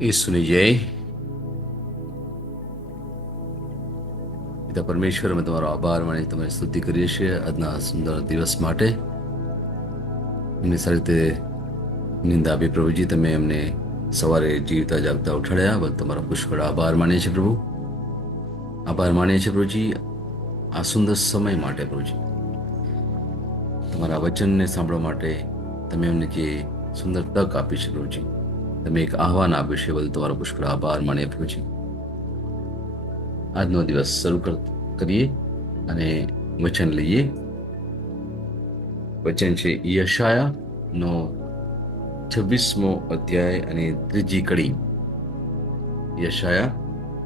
ઈસુની જય. પિતા પરમેશ્વર, અમે તમારો આભાર માની તમારી સ્તુતિ કરીએ છીએ આજના સુંદર દિવસ માટે. એમની સારી રીતે નિંદા આપી પ્રભુજી, તમે એમને સવારે જીવતા જાગતા ઉઠાડ્યા, બસ તમારો પુષ્કળ આભાર માનીએ છીએ પ્રભુ. આભાર માનીએ છીએ પ્રભુજી આ સુંદર સમય માટે. પ્રભુજી, તમારા વચનને સાંભળવા માટે તમે એમને જે સુંદર તક આપી છે પ્રભુજી, તમે એક આહવાન આપ્યું છે, બધું તમારો પુષ્કળ આભાર માનીએ પ્રભુજી. આજનો દિવસ શરૂ કરીએ અને વચન લઈએ. વચન છે યશાયા નો 26મો અધ્યાય અને 3જી કડી. યશાયા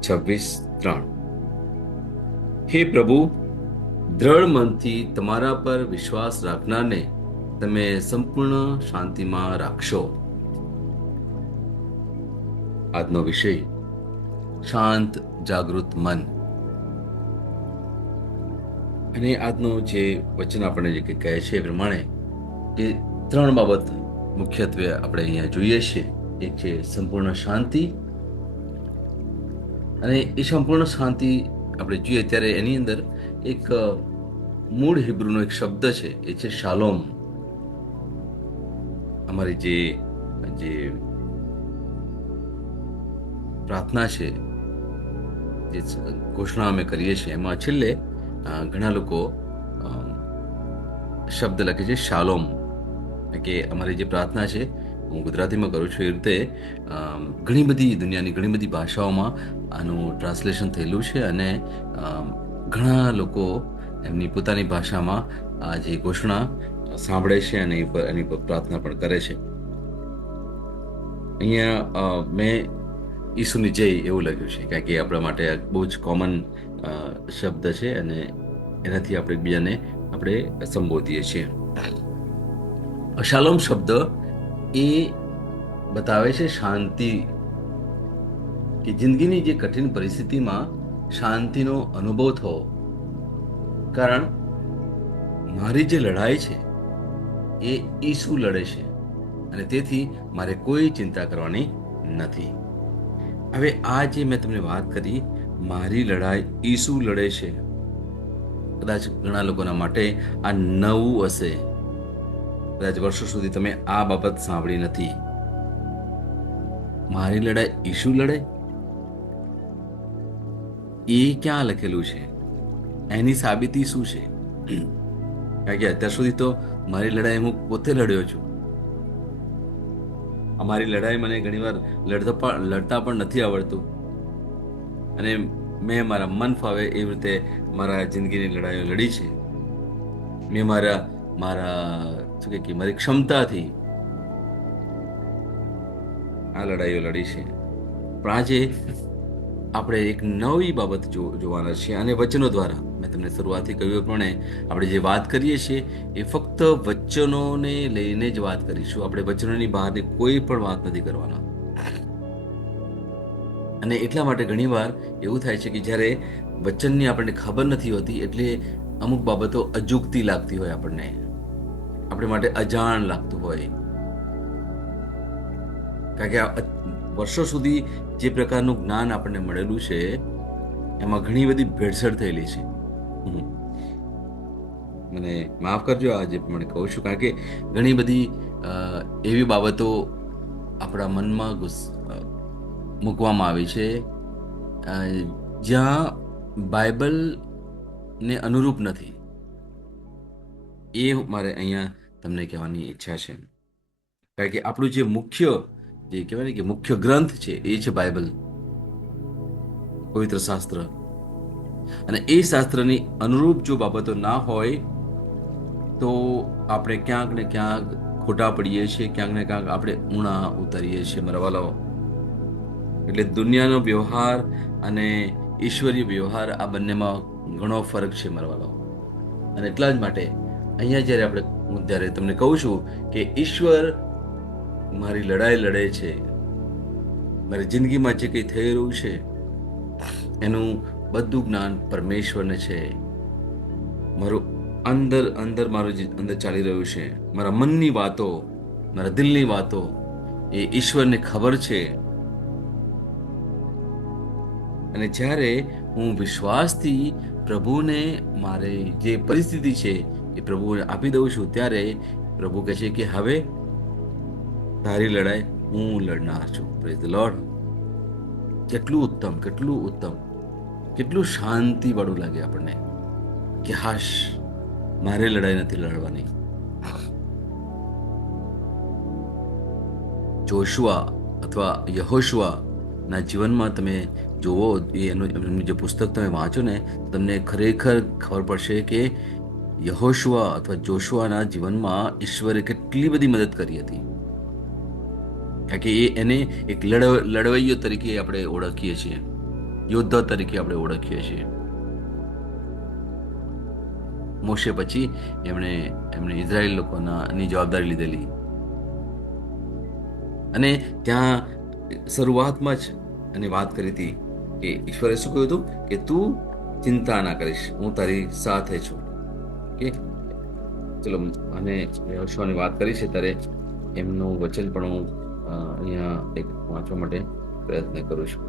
26:3. હે પ્રભુ, દ્રઢ મનથી તમારા પર વિશ્વાસ રાખનારને તમે સંપૂર્ણ શાંતિમાં રાખશો. આજનો વિષય શાંત જાગૃત મન. અને આજનું જે વચન આપણને જે કહે છે એ પ્રમાણે કે 3 બાબત મુખ્યત્વે આપણે અહીંયા જોઈએ છીએ. એક છે સંપૂર્ણ શાંતિ, અને એ સંપૂર્ણ શાંતિ આપણે જોઈએ ત્યારે એની અંદર એક મૂળ હિબ્રુનો એક શબ્દ છે, એ છે શાલોમ. અમારી જે જે પ્રાર્થના છે, જે ઘોષણા અમે કરીએ છીએ, એમાં છેલ્લે ઘણા લોકો શબ્દ લખે છે શાલોમ. કે અમારી જે પ્રાર્થના છે, હું ગુજરાતીમાં કરું છું, એ રીતે ઘણી બધી દુનિયાની ઘણી બધી ભાષાઓમાં આનું ટ્રાન્સલેશન થયેલું છે, અને ઘણા લોકો એમની પોતાની ભાષામાં આ જે ઘોષણા સાંભળે છે અને એની પર પ્રાર્થના પણ કરે છે. અહીંયા મેં ઈસુની જય એવું લખ્યું છે, કારણ કે આપણા માટે બહુ જ કોમન શબ્દ છે, અને એનાથી આપણે એકબીજાને આપણે સંબોધીએ છીએ. શાલોમ શબ્દ એ બતાવે છે શાંતિ, કે જિંદગીની જે કઠિન પરિસ્થિતિમાં શાંતિનો અનુભવ થવો. કારણ મારી જે લડાઈ છે એ ઈસુ લડે છે, અને તેથી મારે કોઈ ચિંતા કરવાની નથી. હવે આ જે મેં તમને વાત કરી, મારી લડાઈ ઈસુ લડે છે, કદાચ ઘણા લોકોના માટે આ નવું હશે. કદાચ વર્ષો સુધી તમે આ બાબત સાંભળી નથી. મારી લડાઈ ઈસુ લડે, એ ક્યાં લખેલું છે? એની સાબિતી શું છે? કારણ કે અત્યાર સુધી તો મારી લડાઈ હું પોતે લડ્યો છું. અમારી લડાઈ મને ઘણીવાર લડતા પણ નથી આવડતું, અને મેં મારા મન ફાવે એવી રીતે મારા જિંદગીની લડાઈઓ લડી છે. મેં મારા શું કે મારી ક્ષમતાથી આ લડાઈઓ લડી છે. પણ આજે આપણે એક નવી બાબત જોવાના છીએ, અને વચનો દ્વારા મેં તમને શરૂઆતથી કહ્યું પ્રમાણે આપણે જે વાત કરીએ છીએ એ ફક્ત વચનોને લઈને જ વાત કરીશું. આપણે વચનોની બહારની કોઈ પણ વાત નથી કરવાના. અને એટલા માટે ઘણીવાર એવું થાય છે કે જ્યારે વચનની આપણને ખબર નથી હોતી, એટલે અમુક બાબતો અજુગતી લાગતી હોય, આપણને આપણે માટે અજાણ લાગતું હોય. કારણ કે વર્ષો સુધી જે પ્રકારનું જ્ઞાન આપણને મળેલું છે એમાં ઘણી બધી ભેળસેળ થયેલી છે. મને માફ કરજો આજે મને કહું છું, કારણ કે ઘણી બધી એવી બાબતો આપણા મનમાં મૂકવામાં આવી છે જ્યાં બાઇબલને અનુરૂપ નથી. એ મારે અહીંયા તમને કહેવાની ઈચ્છા છે. કારણ કે આપણું જે મુખ્ય જે કહેવાય ને કે મુખ્ય ગ્રંથ છે એ છે બાઇબલ, પવિત્ર શાસ્ત્ર. અને એ શાસ્ત્રની અનુરૂપ જો બાબતો ના હોય તો આપણે ક્યાંક ને ક્યાંક ખોટા પડીએ છીએ, ક્યાંક ને ક્યાંક આપણે ઊણા ઉતરીએ છીએ મારા વાલાઓ. એટલે દુનિયાનો વ્યવહાર અને ઈશ્વરીય વ્યવહાર, આ બંનેમાં ઘણો ફરક છે મારા વાલાઓ. અને એટલા જ માટે અહીંયા હું જ્યારે તમને કહું છું કે ઈશ્વર મારી લડાઈ લડે છે, મારી જિંદગીમાં જે કંઈ થઈ રહ્યું છે એનું બધું જ્ઞાન પરમેશ્વરને છે. મારું મારું જે અંદર ચાલી રહ્યું છે, મારા મનની વાતો, મારા દિલની વાતો, એ ઈશ્વરને ખબર છે. અને જ્યારે હું વિશ્વાસથી પ્રભુને મારે જે પરિસ્થિતિ છે એ પ્રભુને આપી દઉં છું, ત્યારે પ્રભુ કહે છે કે હવે તારી લડાઈ હું લડનાર છું. Praise the lord. કેટલું ઉત્તમ, કેટલું ઉત્તમ, કેટલું શાંતિ વાળું લાગે આપણને કે હાશ, મારે લડાઈ નથી લડવાની. જોશુઆ અથવા યહોશુઆ ના જીવનમાં તમે જુઓ, એમનું જે પુસ્તક તમે વાંચો ને, તમને ખરેખર ખબર પડશે કે યહોશુઆ અથવા જોશુઆના જીવનમાં ઈશ્વરે કેટલી બધી મદદ કરી હતી. કારણ કે એને એક લડવૈયો તરીકે આપણે ઓળખીએ છીએ, યોદ્ધા તરીકે આપણે ઓળખીએ છીએ. મોશે પછી એમણે ઇઝરાયેલ લોકોની જવાબદારી લીધેલી, અને ત્યાં શરૂઆતમાં જ એને વાત કરી હતી કે ઈશ્વરે શું કહ્યું હતું કે તું ચિંતા ના કરીશ, હું તારી સાથે છું. કે ચલો, અને યહોશુઆની વાત કરી છે ત્યારે એમનું વચન પણ હું અહીંયા એક વાંચવા માટે પ્રયત્ન કરું છું.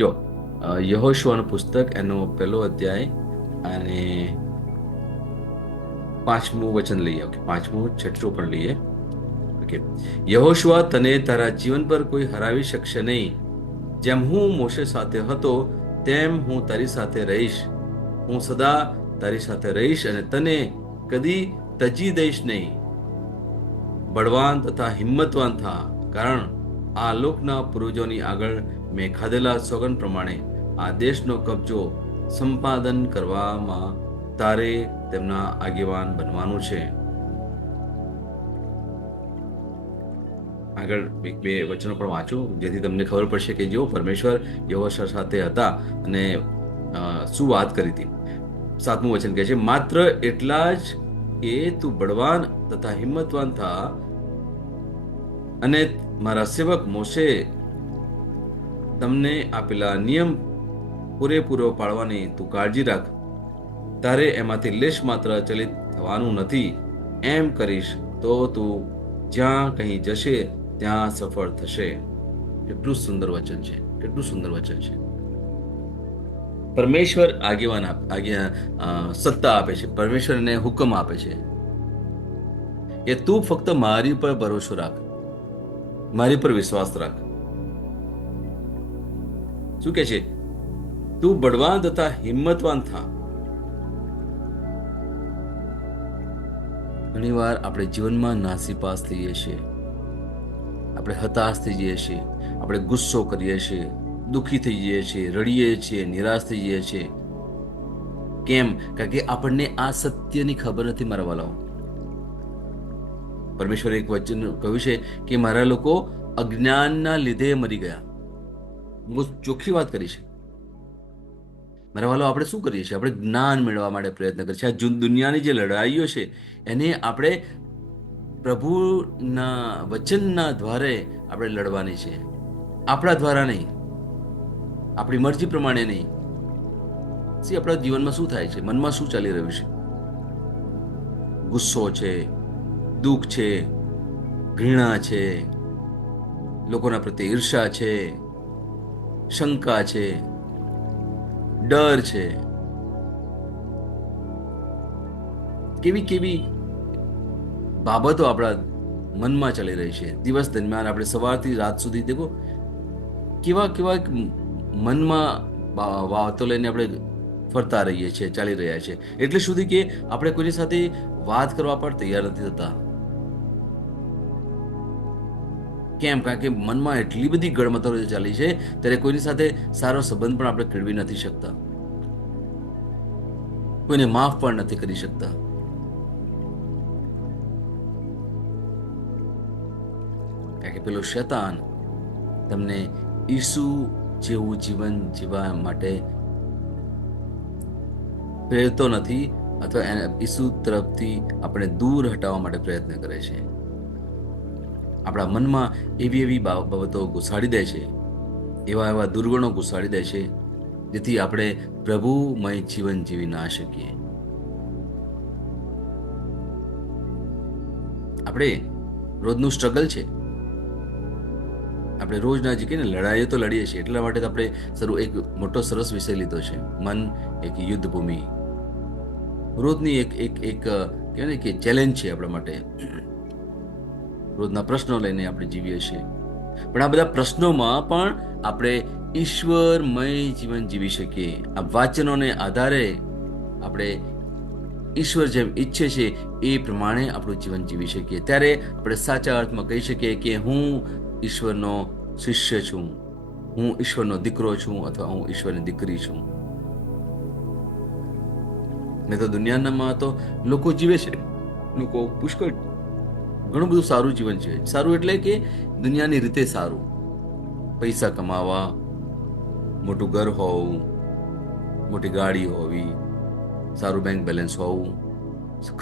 જો યહોશુઆનું પુસ્તક એનો 1 અધ્યાય અને 5મું વચન લઈએ. ઓકે, 5મું 6 પણ લઈએ. ઓકે, યહોશુઆ, તને તારા જીવન પર કોઈ હરાવી શકશે નહીં. જેમ હું મોશે સાથે હતો તેમ હું તારી સાથે રહીશ. હું સદા તારી સાથે રહીશ અને તને કદી તજી દઈશ નહીં. બળવાન તથા હિંમતવાન થા, કારણ આ લોકના પૂર્વજોની આગળ મેં ખાધેલા સોગંદ પ્રમાણે આ દેશનો કબજો સંપાદન કરવામાં તારે તેમના આગેવાન બનવાનું છે. આગળ 1-2 વચનો પણ વાંચું, જેથી તમને ખબર પડશે કે જો પરમેશ્વર યહોશા સાથે હતા અને શું વાત કરી હતી. 7મું વચન કહે છે, માત્ર એટલા જ કે તું બળવાન તથા હિંમતવાન થા, અને મારા સેવક મોશે તમને આપેલા નિયમ પૂરેપૂરો પાળવાની તું કાળજી રાખ. તારે એમાંથી લેશ માત્ર ચલિત થવાનું નથી. એમ કરીશ તો તું જ્યાં કંઈ જશે ત્યાં સફળ થશે. કેટલું સુંદર વચન છે, કેટલું સુંદર વચન છે. પરમેશ્વર સત્તા આપે છે, પરમેશ્વર એને હુકમ આપે છે કે તું ફક્ત મારી પર ભરોસો રાખ, મારી પર વિશ્વાસ રાખ. શું કે છે? તું બળવાન તથા હિંમતવાન થા. ઘણીવાર આપણે જીવનમાં નાસીપાસ થઈએ છીએ, આપણે હતાશ થઈ જઈએ છીએ, આપણે ગુસ્સો કરીએ છીએ, દુઃખી થઈ જઈએ છીએ, રડીએ છીએ, નિરાશ થઈ જઈએ છીએ. કેમ? કારણ કે આપણને આ સત્યની ખબર નથી. મારા વાલાઓ, પરમેશ્વરે એક વચન કહ્યું છે કે મારા લોકો અજ્ઞાનના લીધે મરી ગયા. બહુ ચોખ્ખી વાત કરી છે. મારા વાલો, આપણે શું કરીએ છીએ? આપણે જ્ઞાન મેળવવા માટે પ્રયત્ન કરીએ છીએ. આ દુનિયાની જે લડાઈઓ છે એને આપણે પ્રભુના વચનના દ્વારે આપણે લડવાની છે, આપણા દ્વારા નહીં, આપણી મરજી પ્રમાણે નહીં. આપણા જીવનમાં શું થાય છે? મનમાં શું ચાલી રહ્યું છે? ગુસ્સો છે, દુઃખ છે, ઘૃણા છે, લોકોના પ્રત્યે ઈર્ષા છે, શંકા છે, ડર છે. કેવી કેવી બાબતો આપણા મનમાં ચાલી રહી છે દિવસ દરમિયાન. આપણે સવારથી રાત સુધી દેખો કેવા કેવા મનમાં વાતો લઈને આપણે ફરતા રહીએ છીએ, ચાલી રહ્યા છે. એટલે સુધી કે આપણે કોઈની સાથે વાત કરવા પણ તૈયાર નથી થતા. કેમ? કારણ કે મનમાં એટલી બધી ગળમતો ચાલી છે, ત્યારે કોઈની સાથે સારો સંબંધ પણ આપણે કેળવી નથી શકતા, કોઈને માફ પણ નથી કરી શકતા. કારણ કે પેલો શૈતાન તમને ઈસુ જેવું જીવન જીવવા માટે પ્રેરતો નથી, અથવા ઈસુ તરફથી આપણે દૂર હટાવવા માટે પ્રયત્ન કરે છે. આપણા મનમાં એવી એવી બાબતો ઘુસાડી દે છે, એવા એવા દુર્ગુણો ઘુસાડી દે છે, જેથી આપણે પ્રભુમય જીવન જીવી ના શકીએ. આપણે રોજનું સ્ટ્રગલ છે. આપણે રોજના જે કહીએ ને લડાઈઓ તો લડીએ છીએ, એટલા માટે આપણે એક મોટો સરસ વિષય લીધો છે, મન એક યુદ્ધ ભૂમિ. રોજની એક એક એક કહેવાય ને કે ચેલેન્જ છે આપણા માટે. રોજના પ્રશ્નો લઈને આપણે જીવીએ છીએ, પણ આ બધા પ્રશ્નોમાં પણ આપણે ઈશ્વરમય જીવન જીવી શકીએ. આ વાચનોને આધારે આપણે ઈશ્વર જેમ ઈચ્છે છે એ પ્રમાણે આપણું જીવન જીવી શકીએ. ત્યારે આપણે સાચા અર્થમાં કહી શકીએ કે હું ઈશ્વરનો શિષ્ય છું, હું ઈશ્વરનો દીકરો છું, અથવા હું ઈશ્વરની દીકરી છું. નહીં તો દુનિયામાં તો લોકો જીવે છે, લોકો પુષ્કળ ઘણું બધું સારું જીવન છે. સારું એટલે કે દુનિયાની રીતે સારું, પૈસા કમાવા, મોટું ઘર હોવું, મોટી ગાડી હોવી, સારું બેંક બેલેન્સ હોવું,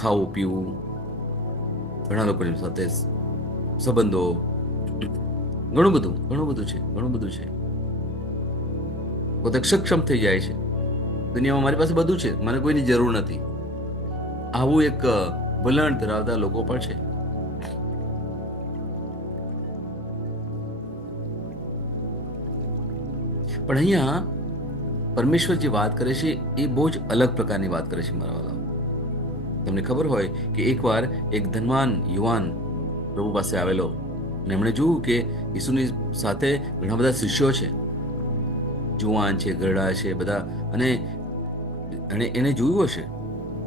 ખાવું પીવું, ઘણા લોકોની સાથે સંબંધો, ઘણું બધું છે. પોતે સક્ષમ થઈ જાય છે, દુનિયામાં મારી પાસે બધું છે, મને કોઈની જરૂર નથી, આવું એક વલણ ધરાવતા લોકો પણ છે. પણ અહીંયા પરમેશ્વર જે વાત કરે છે એ બહુ જ અલગ પ્રકારની વાત કરે છે મારા વાલા. તમને ખબર હોય કે એકવાર એક ધનવાન યુવાન પ્રભુ પાસે આવેલો અને એમણે જોયું કે ઈસુની સાથે ઘણા બધા શિષ્યો છે, જુવાન છે, ઘરડા છે બધા, અને એને જોયું હશે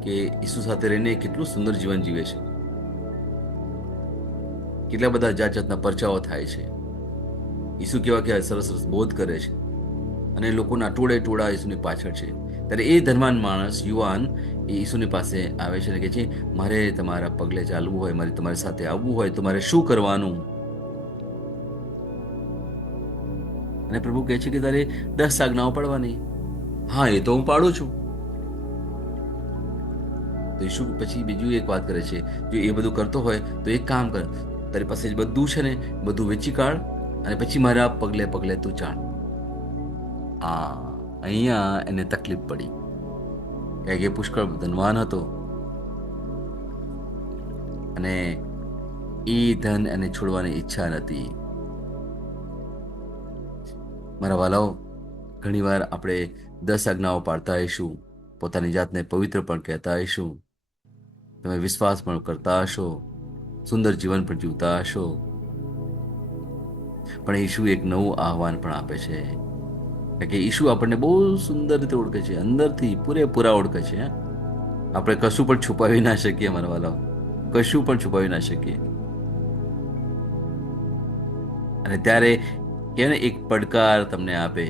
કે ઈસુ સાથે રહીને કેટલું સુંદર જીવન જીવે છે, કેટલા બધા જાત જાતના પરચાઓ થાય છે, ઈસુ કેવા સરસ સરસ બોધ કરે છે, અને લોકોના ટોળા ઈસુની પાછળ છે. ત્યારે એ ધનવાન માણસ યુવાન એ ઈસુની પાસે આવે છે અને કહે છે, મારે તમારા પગલે ચાલવું હોય, મારે તમારી સાથે આવવું હોય તો મારે શું કરવાનું? અને પ્રભુ કહે છે કે તારે 10 આજ્ઞાઓ પાડવાની. હા, એ તો હું પાડું છું. તો ઈસુ પછી બીજું એક વાત કરે છે, જો એ બધું કરતો હોય તો એક કામ કર, તારી પાસે જ બધું છે ને બધું વેચી કાઢ અને પછી મારા પગલે પગલે તું ચાલ. અહીંયા એને તકલીફ પડી, કારણ કે પુષ્કળ ધનવાન હતો અને એ ધન એને છોડવાની ઈચ્છા નથી. મારા વાલાઓ, ઘણીવાર આપણે 10 આજ્ઞાઓ પાડતા હશું, પોતાની જાતને પવિત્ર પણ કહેતા હશું, તમે વિશ્વાસ પણ કરતા હશો, સુંદર જીવન પણ જીવતા હશો, પણ ઈશુ એક નવું આહવાન પણ આપે છે. કે ઈશુ આપણને બહુ સુંદર રીતે ઓળખે છે, અંદરથી પૂરેપૂરા ઓળખે છે. આપણે કશું પણ છુપાવી ના શકીએ મારા વાલાઓ, કશું પણ છુપાવી ના શકીએ. અને ત્યારે કે ને એક પડકાર તમને આપે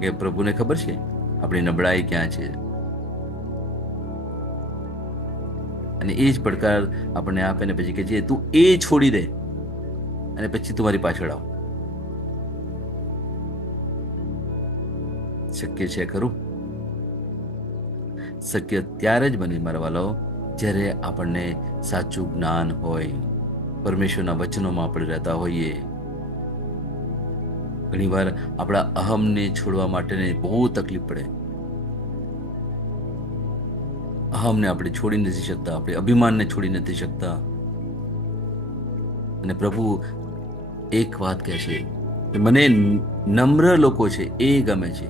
કે પ્રભુને ખબર છે આપણી નબળાઈ ક્યાં છે, અને એ જ પડકાર આપણને આપે ને પછી કે છે તું એ છોડી દે અને પછી તું મારી પાછળ આવ. શક્ય છે ખરું? શક્ય ત્યારે જ બને મારા વાલાઓ જ્યારે આપણને સાચું જ્ઞાન હોય, પરમેશ્વરના વચનોમાં આપણે રહેતા હોઈએ. ઘણીવાર આપણા અહમને છોડવા માટે બહુ તકલીફ પડે. અહમને આપણે છોડી નથી શકતા, આપણે અભિમાનને છોડી નથી શકતા. અને પ્રભુ એક વાત કહે છે કે મને નમ્ર લોકો છે એ ગમે છે,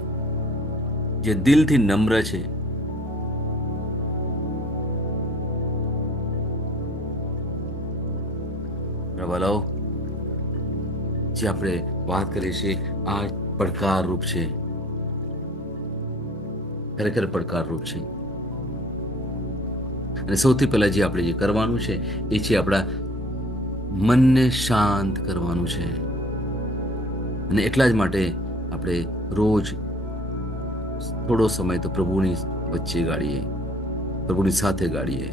જે દિલથી નમ્ર છે. વાલાઓ, જે આપણે વાત કરીએ છીએ આ પડકારરૂપ છે, ખરેખર પડકારરૂપ છે. અને સૌથી પહેલા જે આપણે જે કરવાનું છે એ છે આપણા મનને શાંત કરવાનું છે. અને એટલા જ માટે આપણે રોજ થોડો સમય તો પ્રભુની વચ્ચે ગાળીએ, પ્રભુની સાથે ગાળીએ,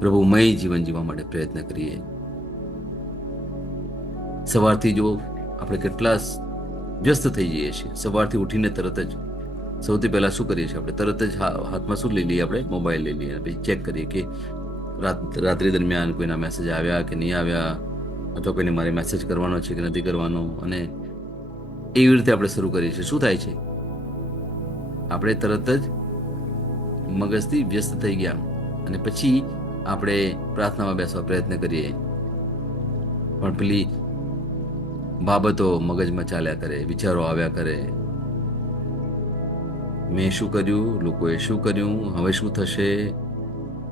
પ્રભુમય જીવન જીવવા માટે પ્રયત્ન કરીએ. સવારથી જો આપણે કેટલા વ્યસ્ત થઈ જઈએ છીએ, સવારથી ઉઠીને તરત જ સૌથી પહેલા શું કરીએ છીએ આપણે? તરત જ હાથમાં શું લઈ લઈએ? આપણે મોબાઈલ લઈ લઈએ, પછી ચેક કરીએ કે રાત્રિ દરમિયાન કોઈના મેસેજ આવ્યા કે નહીં આવ્યા, અથવા કોઈને મારે મેસેજ કરવાનો છે કે નથી કરવાનો. અને એવી રીતે આપણે શરૂ કરીએ છીએ. શું થાય છે? આપણે તરત જ મગજથી વ્યસ્ત થઈ ગયા અને પછી આપણે પ્રાર્થનામાં બેસવા પ્રયત્ન કરીએ, પણ પેલી બાબતો મગજમાં ચાલ્યા કરે, વિચારો આવ્યા કરે. મેં શું કર્યું, લોકોએ શું કર્યું, હવે શું થશે,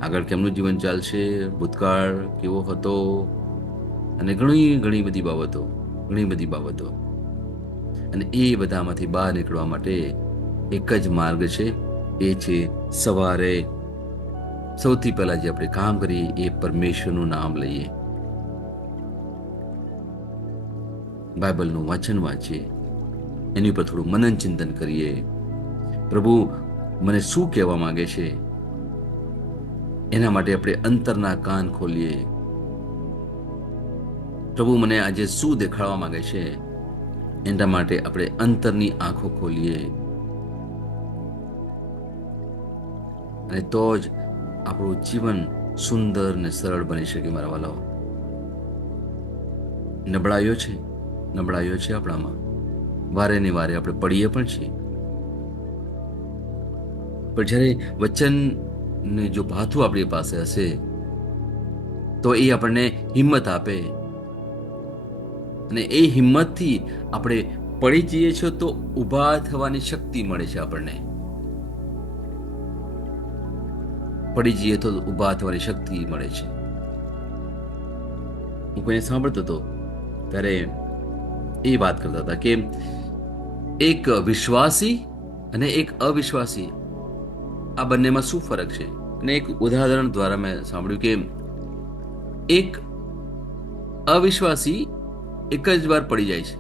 આગળ કેમનું જીવન ચાલશે, ભૂતકાળ કેવો હતો, અને ઘણી ઘણી બધી બાબતો, ઘણી બધી બાબતો. અને એ બધામાંથી બહાર નીકળવા માટે એક જ માર્ગ છે, એ છે સવારે સૌથી પહેલા જે આપણે કામ કરીએ એ પરમેશ્વરનું નામ લઈએ, બાઇબલનું વાંચન વાંચીએ, એની ઉપર થોડું મનન ચિંતન કરીએ. પ્રભુ મને શું કહેવા માંગે છે, એના માટે આપણે અંતરના કાન ખોલીએ. પ્રભુ મને આજે શું દેખાડવા માંગે છે, એના માટે આપણે અંતરની આંખો ખોલીએ. અને તો જ આપણું જીવન સુંદર ને સરળ બની શકે. મારા વાલાઓ, નબળાઈઓ છે આપણામાં, વારે ને વારે આપણે પડીએ પણ છીએ. પણ જ્યારે વચનને જો ભાથું આપણી પાસે હશે તો એ આપણને હિંમત આપે, અને એ હિંમતથી આપણે પડી જઈએ છીએ તો ઊભા થવાની શક્તિ મળે છે આપણને. પડી જઈએ તો ઊભા થવાની શક્તિ મળે છે. હું કોઈને સાંભળતો હતો ત્યારે એ વાત કરતા હતા કે એક વિશ્વાસી અને એક અવિશ્વાસી, આ બંનેમાં શું ફરક છે. અને એક ઉદાહરણ દ્વારા મેં સાંભળ્યું કે એક અવિશ્વાસી એક જ વાર પડી જાય છે.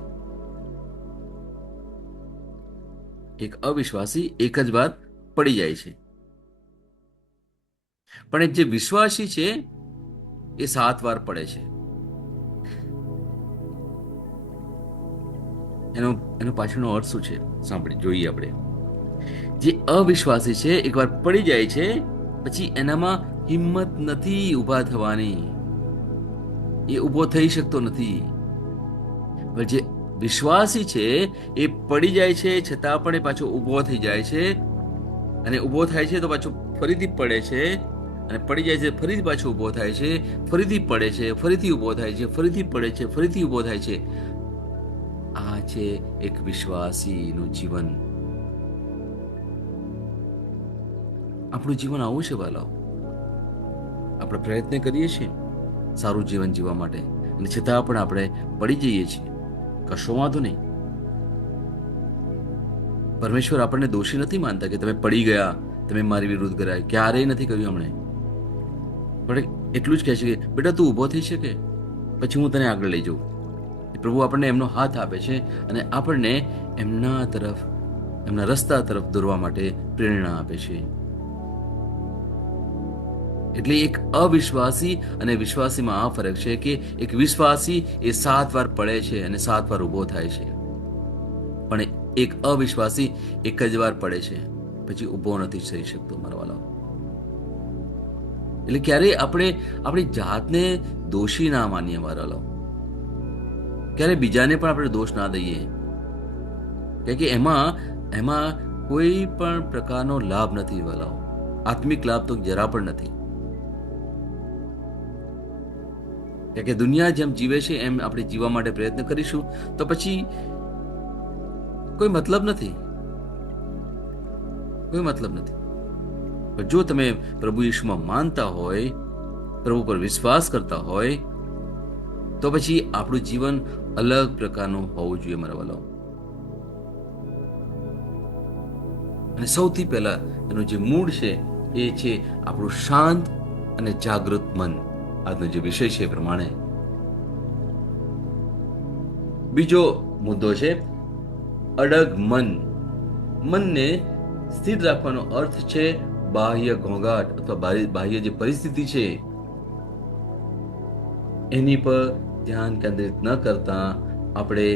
એક અવિશ્વાસી એક જ વાર પડી જાય છે, પણ જે વિશ્વાસી છે એ 7 વાર પડે છે. એનો પાછળનો અર્થ શું છે જોઈએ આપણે. જે અવિશ્વાસી છે એકવાર પડી જાય છે પછી એનામાં હિંમત નથી ઊભા થવાની, એ ઊભો થઈ શકતો નથી. પણ જે વિશ્વાસી છે એ પડી જાય છે છતાં પણ એ પાછો ઊભો થઈ જાય છે, અને ઊભો થાય છે તો પાછો ફરીથી પડે છે, અને પડી જાય છે ફરીથી પાછો ઊભો થાય છે, ફરીથી પડે છે, ફરીથી ઊભો થાય છે, ફરીથી પડે છે, ફરીથી ઊભો થાય છે. આ છે એક વિશ્વાસીનું જીવન. આપણું જીવન આવું છે વાલાઓ. આપણે પ્રયત્ન કરીએ છીએ સારું જીવન જીવવા માટે, અને છતાં પણ આપણે પડી જઈએ છીએ. કશો વાંધો નહીં. પરમેશ્વર આપણને દોષી નથી માનતા કે તમે પડી ગયા, તમે મારી વિરુદ્ધ કરાય, ક્યારેય નથી કહ્યું હમણે. પણ એટલું જ કહે છે કે બેટા તું ઊભો થઈ શકે, પછી હું તને આગળ લઈ જાઉં. પ્રભુ આપણને એમનો હાથ આપે છે અને આપણને એમના રસ્તા તરફ દોરવા માટે પ્રેરણા આપે છે. એટલે એક અવિશ્વાસી અને વિશ્વાસીમાં આ ફરક છે કે એક વિશ્વાસી એ 7 વાર પડે છે અને 7 વાર ઊભો થાય છે, પણ એક અવિશ્વાસી એક જ વાર પડે છે પછી ઊભો નથી થઈ શકતો. મારા વાલા, એટલે ક્યારેય આપણે આપણી જાતને દોષી ના માનીએ. મારા વાલા, ક્યારે બીજાને પણ આપણે દોષ ના દઈએ, કે એમાં કોઈ પણ પ્રકારનો લાભ નથી વાલાઓ. આત્મિક લાભ તો જરા પણ નથી. કે દુનિયા જેમ જીવે છે એમ આપણે જીવવા માટે પ્રયત્ન કરીશું તો પછી કોઈ મતલબ નથી. પણ જો તમે પ્રભુ યીશુમાં માનતા હોય, પ્રભુ પર વિશ્વાસ કરતા હોય, તો પછી આપણું જીવન અલગ પ્રકારનું હોવું જોઈએ મારા વાલાઓ. અને સૌથી પહેલા એનું જે મૂળ છે એ છે આપણું શાંત અને જાગૃત મન. આજનો જે વિષય છે એ પ્રમાણે બીજો મુદ્દો છે અડગ મન. મનને સ્થિર રાખવાનો અર્થ છે બાહ્ય ઘોંઘાટ અથવા બાહ્ય જે પરિસ્થિતિ છે એની પર ધ્યાન કેન્દ્રિત ન કરતા આપણે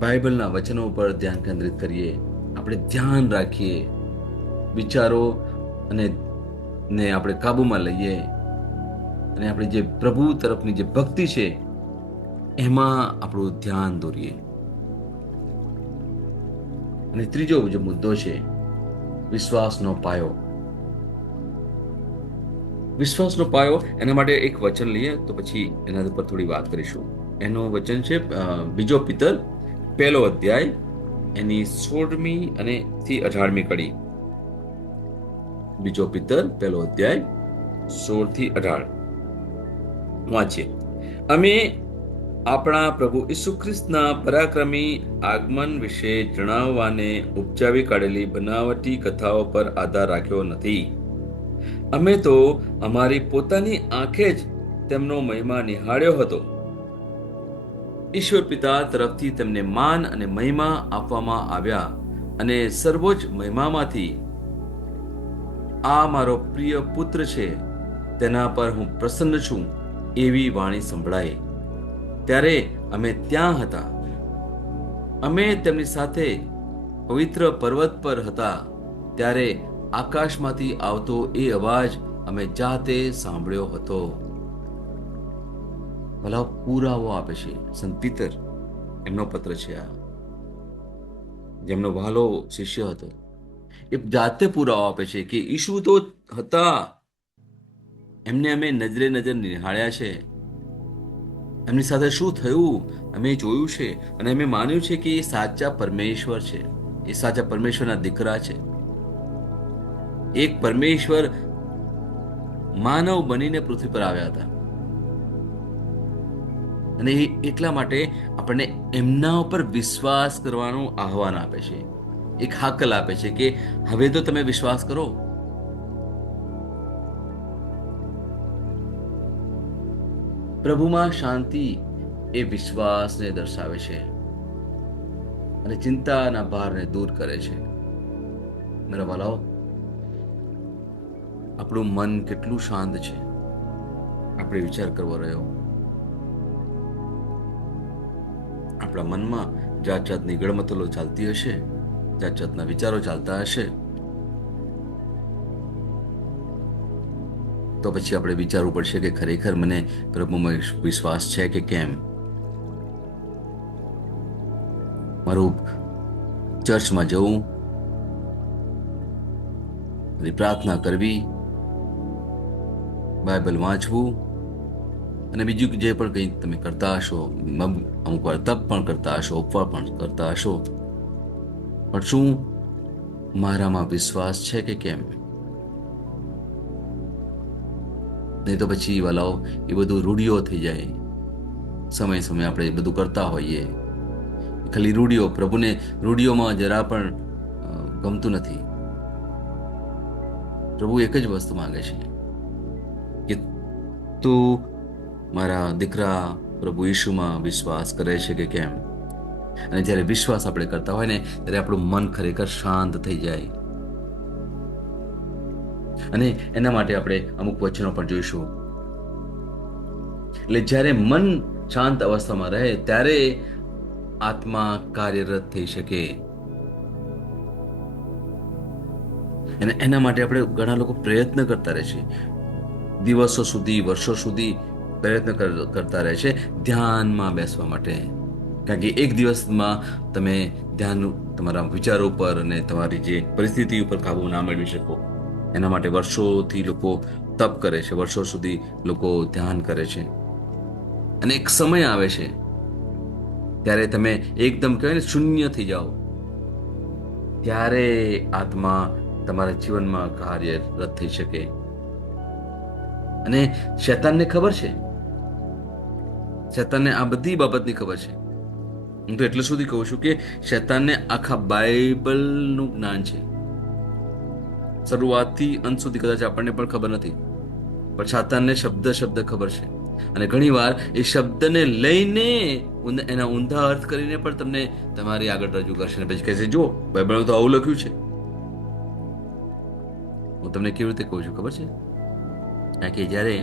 બાઇબલના વચનો પર ધ્યાન કેન્દ્રિત કરીએ. આપણે ધ્યાન રાખીએ, વિચારો ને આપણે કાબુમાં લઈએ, અને આપણી જે પ્રભુ તરફની જે ભક્તિ છે એમાં આપણું ધ્યાન દોરીએ. અને ત્રીજો જે મુદ્દો છે વિશ્વાસનો પાયો. વિશ્વાસનો પાયો, એના માટે એક વચન લઈએ તો પછી એના પર થોડી વાત કરીશું. એનું વચન છે બીજો પિતર 1 અધ્યાય એની 16મી અને થી 18મી કડી. બીજો પિતર 1 અધ્યાય 16 થી 18 વાંચીએ. અમે આપણા પ્રભુ ઈસુ ખ્રિસ્તના પરાક્રમી આગમન વિશે જણાવવાને ઉપજાવી કાઢેલી બનાવટી કથાઓ પર આધાર રાખ્યો નથી. અમે તો અમારી પોતાની આંખે જ તેમનો મહિમા નિહાળ્યો હતો. ઈશ્વર પિતા તરફથી તેમને માન અને મહિમા આપવામાં આવ્યા અને સર્વોચ્ચ મહિમામાંથી આ મારો પ્રિય પુત્ર છે, તેના પર હું પ્રસન્ન છું એવી વાણી સંભળાઈ. ત્યારે અમે ત્યાં હતા. અમે તેમની સાથે પવિત્ર પર્વત પર હતા. ત્યારે આકાશમાંથી આવતો એ અવાજ અમે જાતે સાંભળ્યો હતો. ભલા પુરાવો આપે છે સંત પીતર, એમનો પત્ર છે આ, જેમનો વહાલો શિષ્ય હતો. એ જાતે પુરાવો આપે છે કે ઈસુ તો હતા, એમને અમે નજરે નજર નિહાળ્યા છે, એમની સાથે શું થયું અમે જોયું છે, અને અમે માન્યું છે કે એ સાચા પરમેશ્વર છે, એ સાચા પરમેશ્વરના દીકરા છે. એક પરમેશ્વર માનવ બનીને પૃથ્વી પર આવ્યા હતા, અને એ એટલા માટે આપણને એમના ઉપર વિશ્વાસ કરવાનું આહવાન આપે છે, એક હાકલ આપે છે કે હવે તો તમે વિશ્વાસ કરો. પ્રભુમાં શાંતિ એ વિશ્વાસને દર્શાવે છે અને ચિંતાના ભારને દૂર કરે છે. મારા વાલાઓ, આપણું મન કેટલું શાંત છે, આપણે વિચાર કરવો રહ્યો. આપણા મનમાં જાત જાતની ગળમતલો ચાલતી હશે, જાત જાતના વિચારો ચાલતા હશે, તો પછી આપણે વિચારવું પડશે કે ખરેખર મને પ્રભુમાં વિશ્વાસ છે કે કેમ. મારું ચર્ચમાં જવું, પ્રાર્થના કરવી, બાઇબલ વાંચવું, અને બીજું જે પણ કંઈ તમે કરતા હશો, અમુક વાર તપ પણ કરતા હશો, ઉપવાસ પણ કરતા હશો, પણ શું મારામાં વિશ્વાસ છે કે કેમ? નહીં તો પછી વાલાઓ એ બધું રૂઢિઓ થઈ જાય. સમય સમય આપણે બધું કરતા હોઈએ, ખાલી રૂઢિઓ. પ્રભુને રૂઢિઓમાં જરા પણ ગમતું નથી. પ્રભુ એક જ વસ્તુ માંગે છે કે તું મારા દીકરા પ્રભુ ઈસુમાં વિશ્વાસ કરે છે કે કેમ. અને જ્યારે વિશ્વાસ આપણે કરતા હોય ને, ત્યારે આપણું મન ખરેખર શાંત થઈ જાય. અને એના માટે આપણે અમુક વચનો પણ જોઈશું. એટલે જ્યારે મન શાંત અવસ્થામાં રહે ત્યારે આત્મા કાર્યરત થઈ શકે. અને એના માટે આપણે ઘણા લોકો પ્રયત્ન કરતા રહે છે, દિવસો સુધી, વર્ષો સુધી પ્રયત્ન કરતા રહે છે ધ્યાનમાં બેસવા માટે. કારણ કે એક દિવસમાં તમે ધ્યાન તમારા વિચારો ઉપર અને તમારી જે પરિસ્થિતિ ઉપર કાબુ ના મેળવી શકો. એના માટે વર્ષોથી લોકો તપ કરે છે, વર્ષો સુધી લોકો ધ્યાન કરે છે. અને એક સમય આવે છે ત્યારે તમે એકદમ કહેવાય ને શૂન્ય થઈ જાઓ, ત્યારે આત્મા તમારા જીવનમાં કાર્યરત થઈ શકે. અને શૈતાનને ખબર છે, શૈતાનને આ બધી બાબતની ખબર છે. હું તો એટલે સુધી કહું છું કે શૈતાનને આખા બાઇબલનું જ્ઞાન છે. શરૂઆતથી અંત સુધી કદાચ આપણને પણ ખબર નથી, પણ શૈતાનને શબ્દ શબ્દ ખબર છે. અને ઘણીવાર એ શબ્દને લઈને એના ઊંધા અર્થ કરીને પણ તમને તમારી આગળ રજૂ કરશે. પછી કહેશે, જો બાઇબલમાં તો આવું લખ્યું છે. હું તમને કેવી રીતે કહું છું ખબર છે? કારણ કે જ્યારે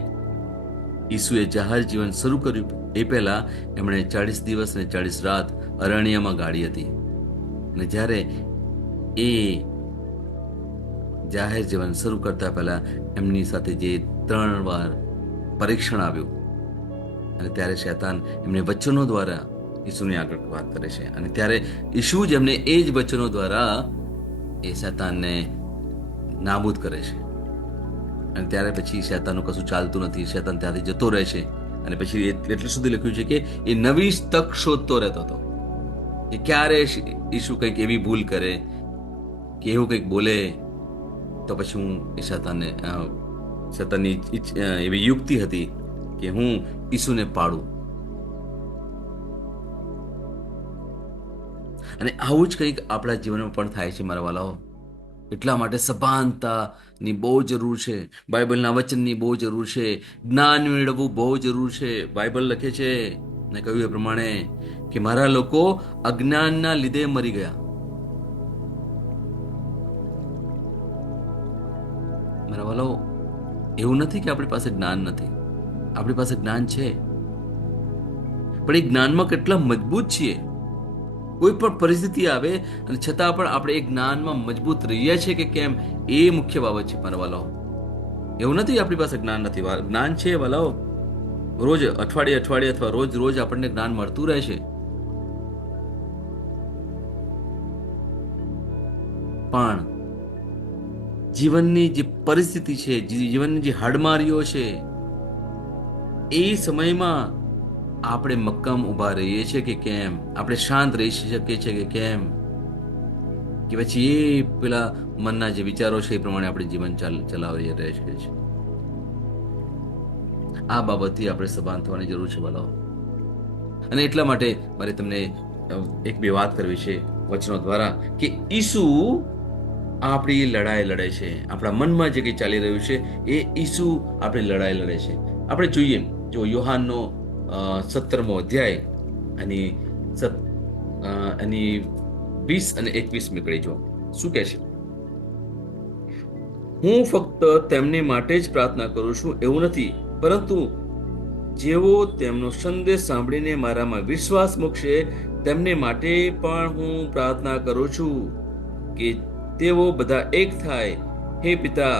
ઈસુએ જાહેર જીવન શરૂ કર્યું એ પહેલા એમણે 40 દિવસ અને 40 રાત અરણ્યમાં ગાળી હતી. અને જ્યારે એ જાહેર જીવન શરૂ કરતા પહેલા એમની સાથે જે 3 વાર પરીક્ષણ આવ્યું, અને ત્યારે શૈતાન એમને વચનો દ્વારા ઈસુની આગળ વાત કરે છે. અને ત્યારે ઈસુ જ એમને એ જ વચનો દ્વારા એ શૈતાનને નાબૂદ કરે છે. અને ત્યારે પછી શૈતાનનું કશું ચાલતું નથી, શૈતાન ત્યાંથી જતો રહે છે. અને પછી એટલું સુધી લખ્યું છે કે એ નવી તક શોધતો રહેતો હતો કે ક્યારે ઈસુ કંઈક એવી ભૂલ કરે કે એવું કંઈક બોલે તો પછી હું એ સતાનની એવી યુક્તિ હતી કે હું ઈસુને પાડું. અને આવું જ કંઈક આપણા જીવનમાં પણ થાય છે મારા વાલાઓ. એટલા માટે સભાનતાની બહુ જરૂર છે. બાઇબલના વચનની બહુ જરૂર છે. જ્ઞાન મેળવવું બહુ જરૂર છે. બાઇબલ લખે છે ને કહ્યું એ પ્રમાણે કે મારા લોકો અજ્ઞાનના લીધે મરી ગયા. મારા વાલો, એવું નથી કે આપણી પાસે જ્ઞાન નથી. આપણી પાસે જ્ઞાન છે, પણ એ જ્ઞાનમાં કેટલા મજબૂત છીએ. કોઈ પણ પરિસ્થિતિ આવે અને છતાં પણ આપણે એ જ્ઞાનમાં મજબૂત રહીએ છીએ કે કેમ, એ મુખ્ય બાબત છે મારા વાલાઓ. એવું નથી આપણી પાસે જ્ઞાન નથી. જ્ઞાન છે વાલાઓ. રોજ અઠવાડિયે અથવા રોજ આપણને જ્ઞાન મળતું રહે છે. પણ જીવનની જે પરિસ્થિતિ છે, જીવનની જે હાડમારીઓ છે, એ સમયમાં આપણે મક્કમ ઊભા રહીએ છીએ કે કેમ, આપણે શાંત રહી શકીએ છીએ કે કેમ, કે પછી એ પેલા મનના જે વિચારો છે એ પ્રમાણે આપણે જીવન ચલાવી રહી શકીએ છીએ. આ બાબતથી આપણે સભાન થવાની જરૂર છે વાલાઓ. અને એટલા માટે મારે તમને એક બે વાત કરવી છે વચનો દ્વારા કે ઈસુ આપણી લડાઈ લડે છે. આપણા મનમાં જે કંઈ ચાલી રહ્યું છે એ ઈસુ આપણી લડાઈ લડે છે. આપણે જોઈએ, જો યોહાનનો 17મો અધ્યાય એની 20 અને 21 નીકળી જો શું કહે છે? હું ફક્ત તેમને માટે જ પ્રાર્થના કરું છું એવું નથી, પરંતુ જેઓ તેમનો સંદેશ સાંભળીને મારામાં વિશ્વાસ મૂકશે તેમને માટે પણ હું પ્રાર્થના કરું છું કે તેઓ બધા એક થાય. હે પિતા,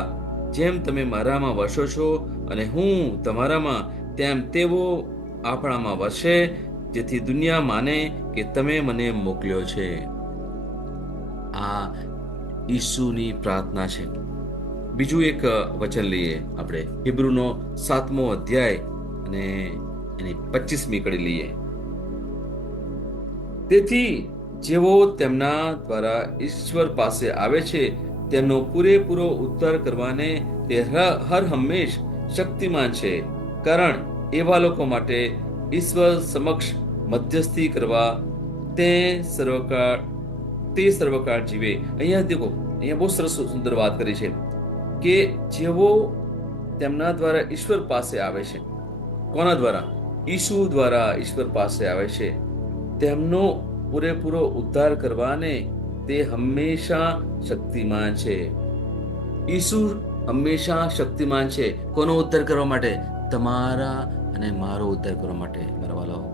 જેમ તમે મારામાં વસો છો અને હું તમારામાં, તેમ તેઓ આપણામાં વસે, જેથી દુનિયા માને કે તમે મને મોકલ્યો છે. આ ઈસુની પ્રાર્થના છે. બીજું એક વચન લઈએ આપણે, હિબ્રુનો 7મો અધ્યાય અને એની 25મી કડી લઈએ. તેથી જેઓ તેમના દ્વારા ઈશ્વર પાસે આવે છે તેમનો પૂરેપૂરો ઉદ્ધાર કરવાને તે હર હંમેશ શક્તિમાન છે, કારણ એવા લોકો માટે ઈશ્વર સમક્ષ મધ્યસ્થી કરવા તે સર્વકાળ જીવે. અહીંયા દેખો, અહીંયા બહુ સરસ સુંદર વાત કરી છે કે જેઓ તેમના દ્વારા ઈશ્વર પાસે આવે છે. કોના દ્વારા? ઈસુ દ્વારા ઈશ્વર પાસે આવે છે. તેમનો પૂરેપૂરો ઉદ્ધાર કરવાને તે હંમેશા શક્તિમાન છે. ઈસુ હંમેશા શક્તિમાન છે. કોનો ઉદ્ધાર કરવા માટે? તમારા અને મારો ઉદ્ધાર કરવા માટે મારા વાલાઓ.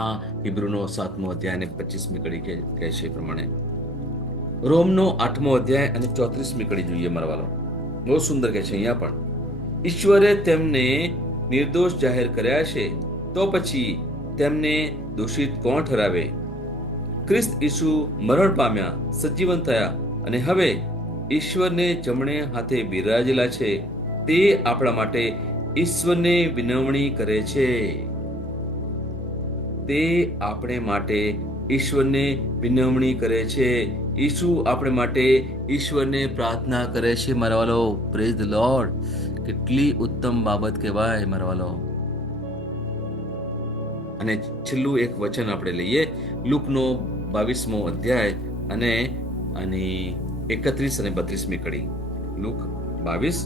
આ હિબ્રુનો 7મો અધ્યાય અને 25મી કડી કહે છે પ્રમાણે. રોમનો 8મો અધ્યાય અને 34મી કડી જોઈએ મારા વાલો. બહુ સુંદર કહે છે અહીંયા પણ, ઈશ્વરે તેમને નિર્દોષ જાહેર કર્યા છે, તો પછી તેમને દોષિત કોણ ઠરાવે? ખ્રિસ્ત ઈસુ મરણ પામ્યા, સજીવન થયા અને હવે ઈશ્વરને જમણે હાથે બિરાજેલા છે. તે આપણા માટે ઈશ્વરને વિનવણી કરે છે. તે આપણે માટે ઈશ્વરને વિનવણી કરે છે. ઈસુ આપણે માટે ઈશ્વરને પ્રાર્થના કરે છે મારા વાલો. Praise the lord. કેટલી ઉત્તમ બાબત કહેવાય મારા વાલો. અને છેલ્લું એક વચન આપણે લઈએ, લુકનો 22મો અધ્યાય અને 31 અને 32મી કડી. લુક 22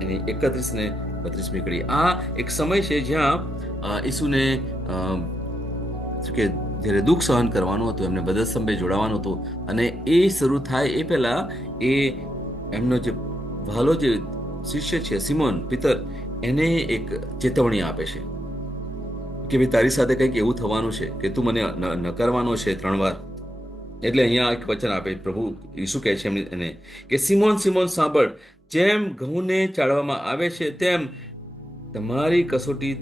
અને 31 અને 32મી કડી. આ એક સમય છે જ્યાં ઈસુને કે જ્યારે દુઃખ સહન કરવાનું હતું, એમને બધા સમયે જોડાવાનું હતું, અને એ શરૂ થાય એ પહેલા એ એમનો જે વહાલો જે શિષ્ય છે સિમોન પિતર, એને એક ચેતવણી આપે છે કે ભાઈ તારી સાથે કંઈક એવું થવાનું છે કે તું મને નકારવાનો છે 3 વાર. એટલે અહીંયા એક વચન આપે પ્રભુ ઈસુ કહે છે એને કે સિમોન સિમોન સાંભળ, જેમ ઘઉંને ચાળવામાં આવે છે તેમ તમારી કસોટી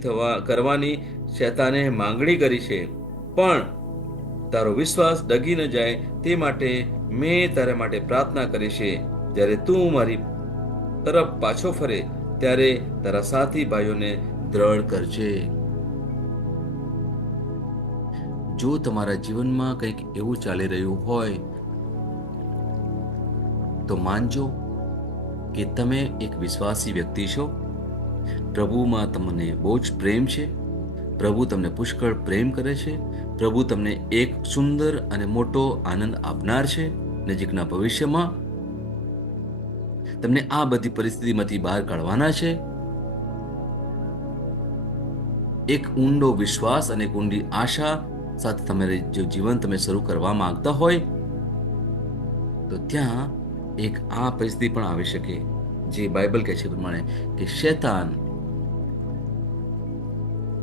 કરવાની શૈતાને માંગણી કરી છે, પણ તારો વિશ્વાસ ડગી ન જાય તે માટે મેં તારા માટે પ્રાર્થના કરી છે. જ્યારે તું મારી તરફ પાછો ફરે ત્યારે તારા સાથી ભાઈઓને દ્રઢ કરજે. જો તમારા જીવનમાં કંઈક એવું ચાલી રહ્યું હોય તો માનજો કે તમે એક વિશ્વાસી વ્યક્તિ છો. પ્રભુમાં તમને બહુ જ પ્રેમ છે. પ્રભુ તમને પુષ્કળ પ્રેમ કરે છે. પ્રભુ તમને એક સુંદર અને મોટો આનંદ આપનાર છે નજીકના ભવિષ્યમાં. તમને આ બધી પરિસ્થિતિમાંથી બહાર કાઢવાના છે. એક ઊંડો વિશ્વાસ અને એક ઊંડી આશા સાથે તમારે જો જીવન તમે શરૂ કરવા માંગતા હોય તો ત્યાં એક આ પરિસ્થિતિ પણ આવી શકે જે બાઇબલ કહે છે પ્રમાણે કે શૈતાન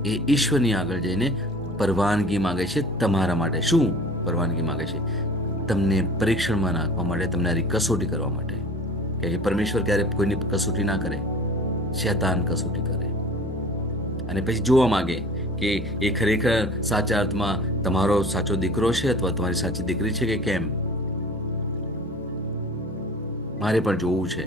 એ ઈશ્વરની આગળ જઈને પરવાનગી માંગે છે તમારા માટે. શું પરવાનગી માંગે છે? તમને પરીક્ષણમાં નાખવા માટે, તમારી કસોટી કરવા માટે. કે પરમેશ્વર ક્યારે કોઈની કસોટી ના કરે, શૈતાન કસોટી કરે. અને પછી જોવા માંગે કે એ ખરેખર સાચા અર્થમાં તમારો સાચો દીકરો છે અથવા તમારી સાચી દીકરી છે કે કેમ. મારે પણ જોવું છે.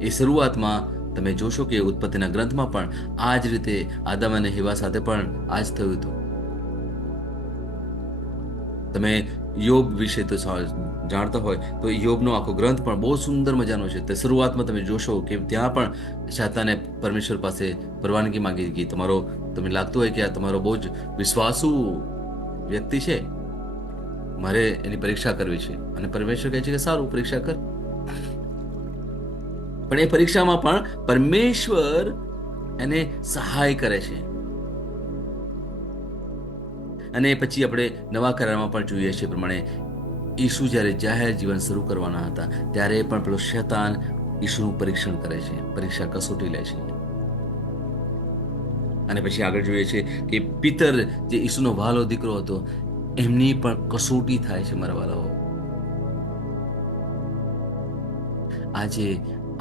એ શરૂઆતમાં તમે જોશો કે ઉત્પત્તિના ગ્રંથમાં પણ આ જ રીતે આદમ અને હેવા સાથે પણ આ જ થયું હતું. તમે યોબ વિશે તો જાણતા હોય તો યોબનો આખો ગ્રંથ પણ બહુ સુંદર મજાનો છે. તે શરૂઆતમાં તમે જોશો કે ત્યાં પણ શૈતાને પરમેશ્વર પાસે પરવાનગી માંગી કે તમારો, તમને લાગતું હોય કે આ તમારો બહુ જ વિશ્વાસુ વ્યક્તિ છે, મારે એની પરીક્ષા કરવી છે. અને પરમેશ્વર કહે છે કે સારું, પરીક્ષા કર. પણ એ પરીક્ષામાં પણ પરમેશ્વર એને સહાય કરે છે. અને પછી આપણે નવા કરારમાં પણ જોઈએ છીએ પ્રમાણે ઈસુ જ્યારે જાહેર જીવન શરૂ કરવાના હતા ત્યારે પણ પેલો શૈતાન ઈસુનું પરીક્ષણ કરે છે, પરીક્ષા કસોટી લે છે. અને પછી આગળ જોઈએ છે કે પિતર જે ઈસુનો વહાલો દીકરો હતો એમની પણ કસોટી થાય છે. મારા વાલાઓ, આજે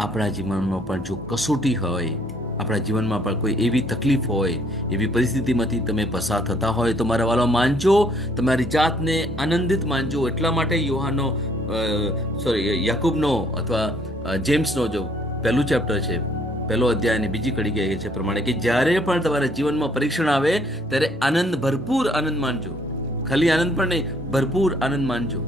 આપણા જીવનમાં પણ જો કસોટી હોય, આપણા જીવનમાં પણ કોઈ એવી તકલીફ હોય, એવી પરિસ્થિતિમાંથી તમે પસાર થતા હોય તો મારા વાલો માનજો, તમારી જાતને આનંદિત માનજો. એટલા માટે યોહાનનો યાકૂબનો અથવા જેમ્સનો જો પહેલું ચેપ્ટર છે, પહેલો અધ્યાય અને બીજી કડી કહે છે પ્રમાણે કે જ્યારે પણ તમારા જીવનમાં પરીક્ષણ આવે ત્યારે આનંદ, ભરપૂર આનંદ માનજો. ખાલી આનંદ પણ નહીં, ભરપૂર આનંદ માનજો.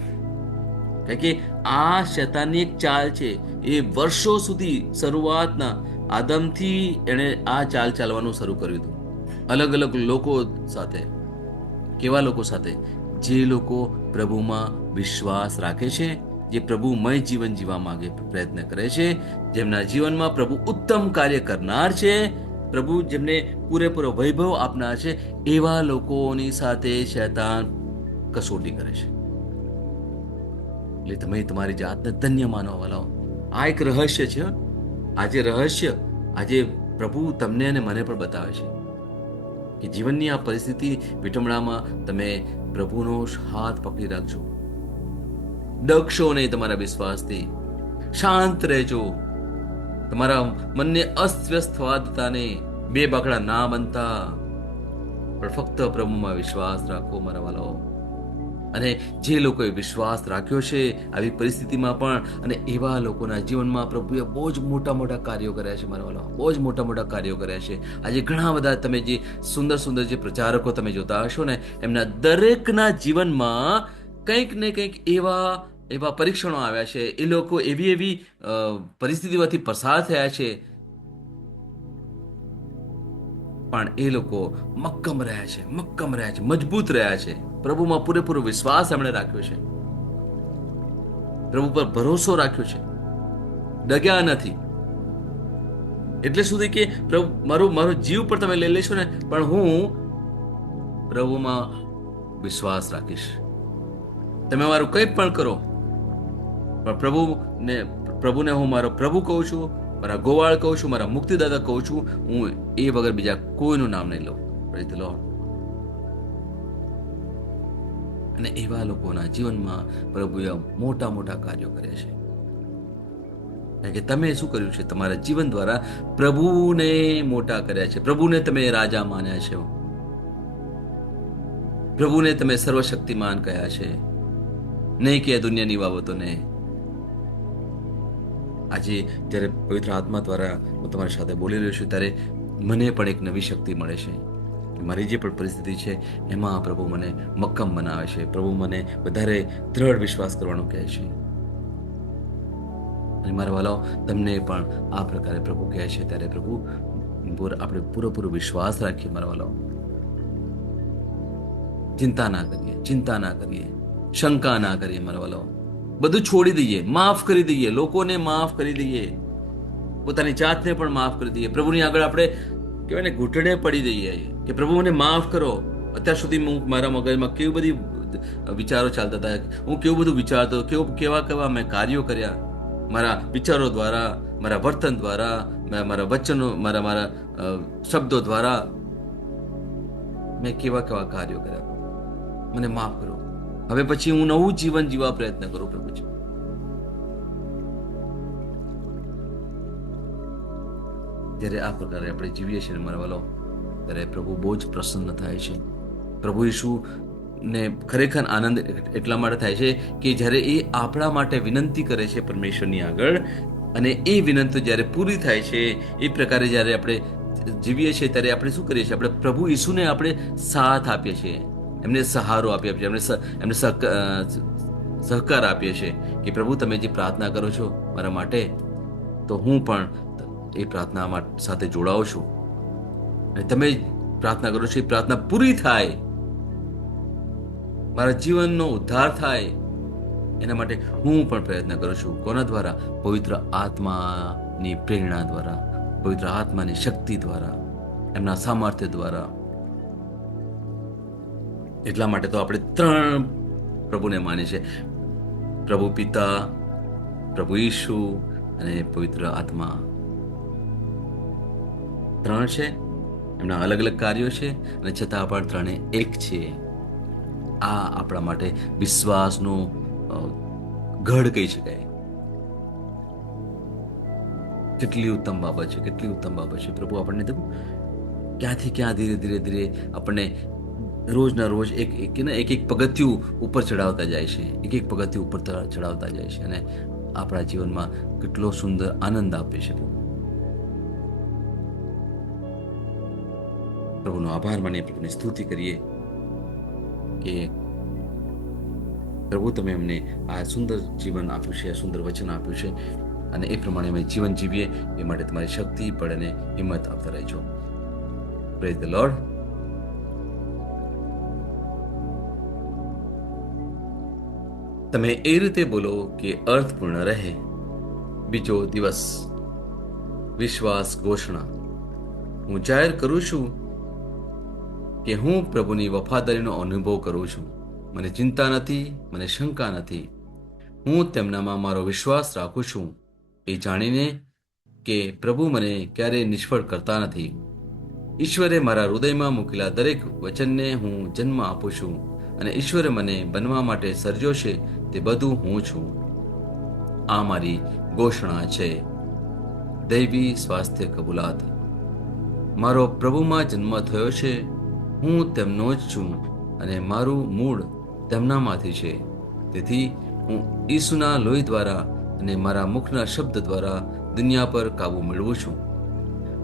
કારણ કે આ શૈતાનની એક ચાલ છે. એ વર્ષો સુધી શરૂઆતના આદમથી એણે આ ચાલ ચાલવાનું શરૂ કર્યું હતું. અલગ અલગ લોકો સાથે. કેવા લોકો સાથે? જે લોકો પ્રભુમાં વિશ્વાસ રાખે છે, જે પ્રભુમય જીવન જીવવા માંગે પ્રયત્ન કરે છે, જેમના જીવનમાં પ્રભુ ઉત્તમ કાર્ય કરનાર છે, પ્રભુ જેમને પૂરેપૂરો વૈભવ આપનાર છે, એવા લોકોની સાથે શૈતાન કસોટી કરે છે. એટલે તમે તમારી જાતને ધન્ય માનવા વાળાઓ. આ એક રહસ્ય છે. આજે રહસ્ય આજે પ્રભુ તમને અને મને પણ બતાવે છે કે જીવનની આ પરિસ્થિતિ વિટમણામાં તમે પ્રભુનો હાથ પકડી રાખજો. ડગશો નહીં તમારા વિશ્વાસથી. શાંત રહેજો. તમારા મનને અસ્તવ્યસ્ત થવા દેતા નહીં. બે બાકડા ના બનતા, પણ ફક્ત પ્રભુમાં વિશ્વાસ રાખો મારા વાલાઓ. અને જે લોકોએ વિશ્વાસ રાખ્યો છે આવી પરિસ્થિતિમાં પણ, અને એવા લોકોના જીવનમાં પ્રભુએ બહુ જ મોટા મોટા કાર્યો કર્યા છે મારા વાલા, બહુ જ મોટા મોટા કાર્યો કર્યા છે. આજે ઘણા બધા તમે જે સુંદર સુંદર જે પ્રચારકો તમે જોતા હશો ને, એમના દરેકના જીવનમાં કંઈક ને કંઈક એવા એવા પરીક્ષણો આવ્યા છે. એ લોકો એવી એવી પરિસ્થિતિમાંથી પસાર થયા છે, પણ એ લોકો મક્કમ રહ્યા છે, મક્કમ રહ્યા છે, મજબૂત રહ્યા છે. પ્રભુમાં પૂરેપૂરો વિશ્વાસ એમણે રાખ્યો છે, પ્રભુ પર ભરોસો રાખ્યો છે, ડગ્યા નથી. એટલે સુધી કે પ્રભુ મારો જીવ પર તમે લઈ લેશો ને, પણ હું પ્રભુમાં વિશ્વાસ રાખીશ. તમે મારું કંઈ પણ કરો, પણ પ્રભુને હું મારો પ્રભુ કહું છું, મારા ગોવાળ કહું છું, મારા મુક્તિદાતા કહું છું. હું એ વગર બીજા કોઈનું નામ નહીં લઉં. Praise the lord. અને એવા લોકોના જીવનમાં પ્રભુએ મોટા મોટા કાર્યો કર્યા છે. કારણ કે તમે શું કર્યું છે? તમારા જીવન દ્વારા પ્રભુને મોટા કર્યા છે. પ્રભુને તમે રાજા માન્યા છે. પ્રભુને તમે સર્વશક્તિમાન કહ્યા છે, નહીં કે દુનિયાની બાબતોને. આજે જ્યારે પવિત્ર આત્મા દ્વારા હું તમારી સાથે બોલી રહ્યો છું ત્યારે મને પણ એક નવી શક્તિ મળે છે. મારી જે પણ પરિસ્થિતિ છે એમાં પ્રભુ મને મક્કમ બનાવે છે. પ્રભુ મને વધારે દ્રઢ વિશ્વાસ કરવાનો કહે છે. અને મારા વાલાઓ, તમને પણ આ પ્રકારે પ્રભુ કહે છે ત્યારે પ્રભુ આપણે પૂરેપૂરો વિશ્વાસ રાખીએ. મારા વાલાઓ, ચિંતા ના કરીએ, ચિંતા ના કરીએ, શંકા ના કરીએ. મારા વાલાઓ, બધું છોડી દઈએ, માફ કરી દઈએ, લોકોને માફ કરી દઈએ, પોતાની જાતને પણ માફ કરી દઈએ. પ્રભુની આગળ આપણે કહેવાય ને ઘૂંટણે પડી દઈએ કે પ્રભુ મને માફ કરો. અત્યાર સુધી હું મારા મગજમાં કેવી બધી વિચારો ચાલતા હતા, હું કેવું બધું વિચારતો, કેવા કેવા મેં કાર્યો કર્યા, મારા વિચારો દ્વારા, મારા વર્તન દ્વારા, મારા વચનો, મારા મારા શબ્દો દ્વારા મેં કેવા કેવા કાર્યો કર્યા. મને માફ કરો. હવે પછી હું નવું જીવન જીવવા પ્રયત્ન કરું પ્રભુજી. જ્યારે આ પ્રકારે આપણે જીવીએ છીએ મારા વાલો, ત્યારે પ્રભુ બહુ જ પ્રસન્ન થાય છે. પ્રભુ ઈશુને ખરેખર આનંદ એટલા માટે થાય છે કે જ્યારે એ આપણા માટે વિનંતી કરે છે પરમેશ્વરની આગળ, અને એ વિનંતી જ્યારે પૂરી થાય છે, એ પ્રકારે જ્યારે આપણે જીવીએ છીએ ત્યારે આપણે શું કરીએ છીએ? આપણે પ્રભુ ઈશુને આપણે સાથ આપીએ છીએ, એમને સહારો આપીએ છીએ, એમને સહકાર આપીએ છીએ કે પ્રભુ તમે જે પ્રાર્થના કરો છો મારા માટે, તો હું પણ એ પ્રાર્થના સાથે જોડાઉં છું. અને તમે પ્રાર્થના કરો છો એ પ્રાર્થના પૂરી થાય, મારા જીવનનો ઉદ્ધાર થાય, એના માટે હું પણ પ્રયત્ન કરું છું. કોના દ્વારા? પવિત્ર આત્માની પ્રેરણા દ્વારા, પવિત્ર આત્માની શક્તિ દ્વારા, એમના સામર્થ્ય દ્વારા. એટલા માટે તો આપણે 3 પ્રભુને માનીએ છીએ: પ્રભુ પિતા, પ્રભુ ઈશુ અને પવિત્ર આત્મા. 3 છે, એમના અલગ અલગ કાર્યો છે, અને છતાં પણ 3 એક છે. આ આપણા માટે વિશ્વાસનો ગઢ કહી શકાય. કેટલી ઉત્તમ બાબત છે, કેટલી ઉત્તમ બાબત છે. પ્રભુ આપણને તો ક્યાંથી ક્યાં ધીરે ધીરે ધીરે આપણને રોજના રોજ એક પગથિયું ઉપર ચડાવતા જાય છે, એક પગથિયું ઉપર ચડાવતા જાય છે, અને આપણા જીવનમાં કેટલો સુંદર આનંદ આપે છે. પ્રભુનો આભાર માનીએ, પ્રભુની સ્તુતિ કરીએ કે પ્રભુ તમે અમને આ સુંદર જીવન આપ્યું છે, આ સુંદર વચન આપ્યું છે, અને એ પ્રમાણે અમે જીવન જીવીએ એ માટે તમારી શક્તિ, બળ અને હિંમત આપતા રહેજો. Praise the lord. તમે એ રીતે બોલો કે અર્થપૂર્ણ રહે. બીજો દિવસ. વિશ્વાસ ઘોષણા. હું જાહેર કરું છું કે હું પ્રભુની વફાદારીનો અનુભવ કરું છું. મને ચિંતા નથી, મને શંકા નથી. હું તેમનામાં મારો વિશ્વાસ રાખું છું, એ જાણીને કે પ્રભુ મને ક્યારેય નિષ્ફળ કરતા નથી. ઈશ્વરે મારા હૃદયમાં મૂકેલા દરેક વચનને હું જન્મ આપું છું, અને ઈશ્વરે મને બનવા માટે સર્જ્યો છે તે બધું હું છું. આ મારી ઘોષણા છે. દૈવી સ્વાસ્થ્ય કબૂલાત. મારો પ્રભુમાં જન્મ થયો છે. હું તેમનો જ છું, અને મારું મૂળ તેમનામાંથી છે. તેથી હું ઈસુના લોહી દ્વારા અને મારા મુખના શબ્દ દ્વારા દુનિયા પર કાબુ મેળવું છું.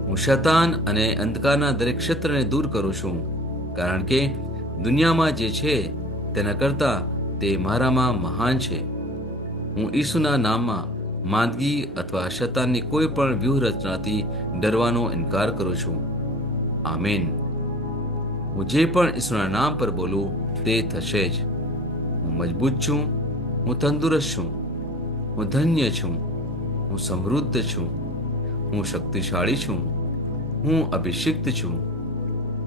હું શૈતાન અને અંધકારના દરેક ક્ષેત્રને દૂર કરું છું, કારણ કે દુનિયામાં જે છે તેના કરતાં તે મારામાં મહાન છે. હું ઈસુના નામમાં માંદગી અથવા શૈતાનની કોઈ પણ વ્યૂહરચનાથી ડરવાનો ઇનકાર કરું છું. આમેન. હું જે પણ ઈસુના નામ પર બોલું તે થશે જ. હું મજબૂત છું, હું તંદુરસ્ત છું, હું ધન્ય છું, હું સમૃદ્ધ છું, હું શક્તિશાળી છું, હું અભિષિક્ત છું,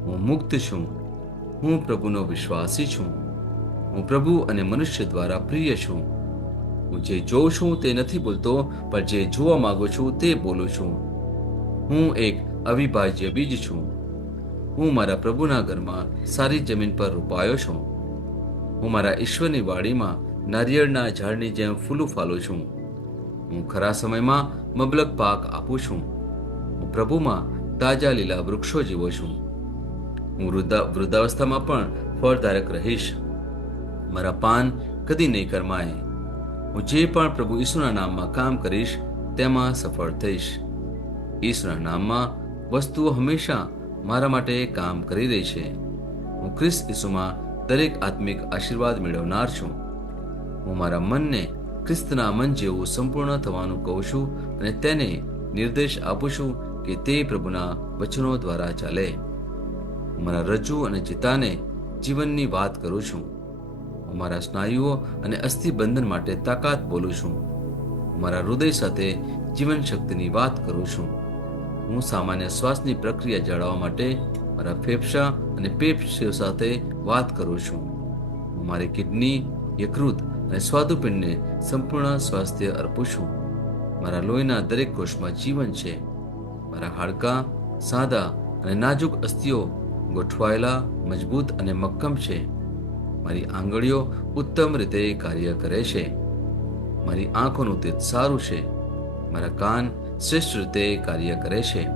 હું મુક્ત છું, હું પ્રભુનો વિશ્વાસી છું, હું પ્રભુ અને મનુષ્ય દ્વારા પ્રિય છું. હું જે જોઉં છું તે નથી બોલતો, પણ જે જોવા માંગુ છું તે બોલું છું. હું એક અવિભાજ્ય બીજ છું. હું મારા પ્રભુના ઘરમાં સારી જમીન પર રોપાયો છું. હું મારા ઈશ્વરની વાડીમાં નારિયેળના ઝાડની જેમ ફૂલું ફાલું છું. હું ખરા સમયમાં મબલક પાક આપું છું. હું પ્રભુમાં તાજા લીલા વૃક્ષો જેવો છું. હું વૃદ્ધાવસ્થામાં પણ ફળદાયક રહીશ. મારા પાન કદી નહીં કરમાય. હું જે પણ પ્રભુ ઈસુના નામમાં કામ કરીશ તેમાં સફળ થઈશ. ઈશ્વરના નામમાં વસ્તુઓ હંમેશા મારા માટે કામ કરી રહી છે. હું ખ્રિસ્ત ઈસુમાં દરેક આત્મિક આશીર્વાદ મેળવનાર છું. હું મારા મનને ખ્રિસ્તના મન જેવું સંપૂર્ણ થવાનું કહું છું અને તેને નિર્દેશ આપું છું કે તે પ્રભુના વચનો દ્વારા ચાલે. હું મારા રજ્જુ અને ચિત્તાને જીવનની વાત કરું છું. હું મારા સ્નાયુઓ અને અસ્થિબંધન માટે તાકાત બોલું છું. હું મારા હૃદય સાથે જીવન શક્તિની વાત કરું છું. હું સામાન્ય શ્વાસની પ્રક્રિયા જાળવવા માટે મારા ફેફસા અને પેશીઓ સાથે વાત કરું છું. હું મારી કિડની, યકૃત અને સ્વાદુપિંડને સંપૂર્ણ સ્વાસ્થ્ય અર્પું છું. મારા લોહીના દરેક કોષમાં જીવન છે. મારા હાડકાં સાદા અને નાજુક અસ્થિઓ ગોઠવાયેલા, મજબૂત અને મક્કમ છે. મારી આંગળીઓ ઉત્તમ રીતે કાર્ય કરે છે. મારી આંખોનું તેજ સારું છે. મારા કાન શ્રેષ્ઠ રીતે કાર્ય કરે છે.